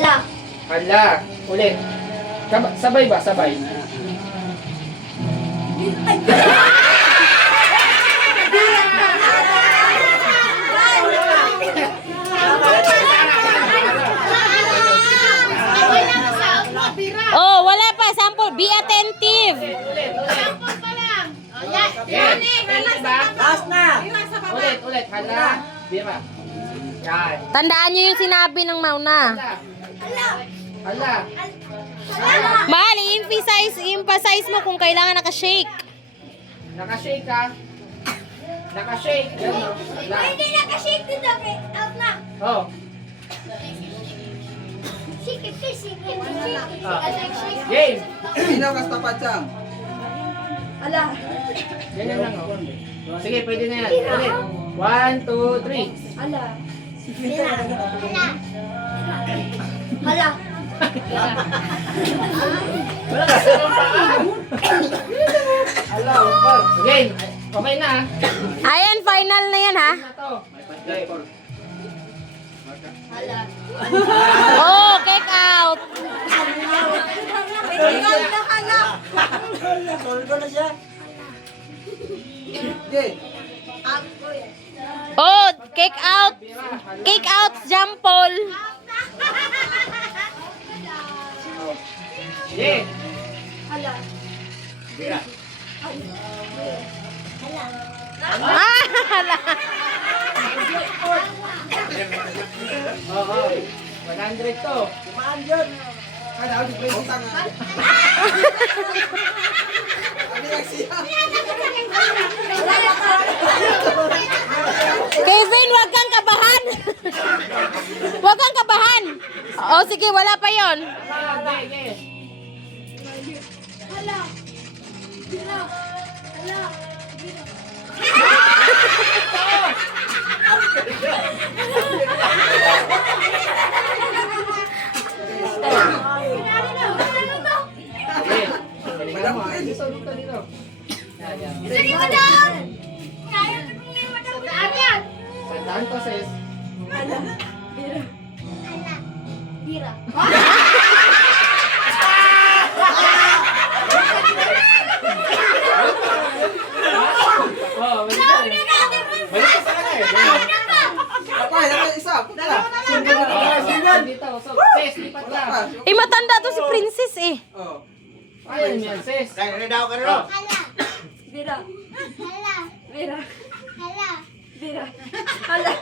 Hala. Hala. Ulit. Sabay ba? Sabay. Oh, wala pa. Sample. Be attentive. Ulit. Yan. Last na. Ulit. Hala. Bira. Yan. Tandaan nyo yung sinabi ng mauna. Hala. Mahal, i-emphasize mo kung kailangan nakashake. Nakashake ka. Nakashake. Yan o. Hala. Hindi nakashake din dapat. Out na. Oh. Shake it, shake it. Game. Sino kas tapat siyang? Hala. Ganyan lang o. Sige, pwede na yan. Ulit. 1, 2, 3. Hala. Hala. Wala ka sa paa. Hala, upag. Game. Okay na ha. Ayan, final na yan ha. Na to. Hala. Oh, cake out. Tolgo na siya. Okay. Oh, cake out. Cake out, Jampol. Game. Hala. Ah, hala. Oo. 100 to. Kumaan yun. Kada ako di play utang nga. Ano yung siya? Kevin, wag kang kabahan. Wag kang kabahan. Oh, sige, wala pa yon. Sige. Hala. Hala. Hala. Sige. Galingan mo. Dito. Yan. Sige mo down. Kaya ko hindi mo down. Saan yan? Sandaan to, sis. Hala. Bira. Oh, balik ka sa kanya eh. Patay, patay isa. Punta na. Oh, dito. So, sis, lipat ka. Eh, matanda to si Princess eh. Oh. Ayun yan, sis. Kaya daw ka rin. Bira. Hala. Bira. Hala. Bira. Hala.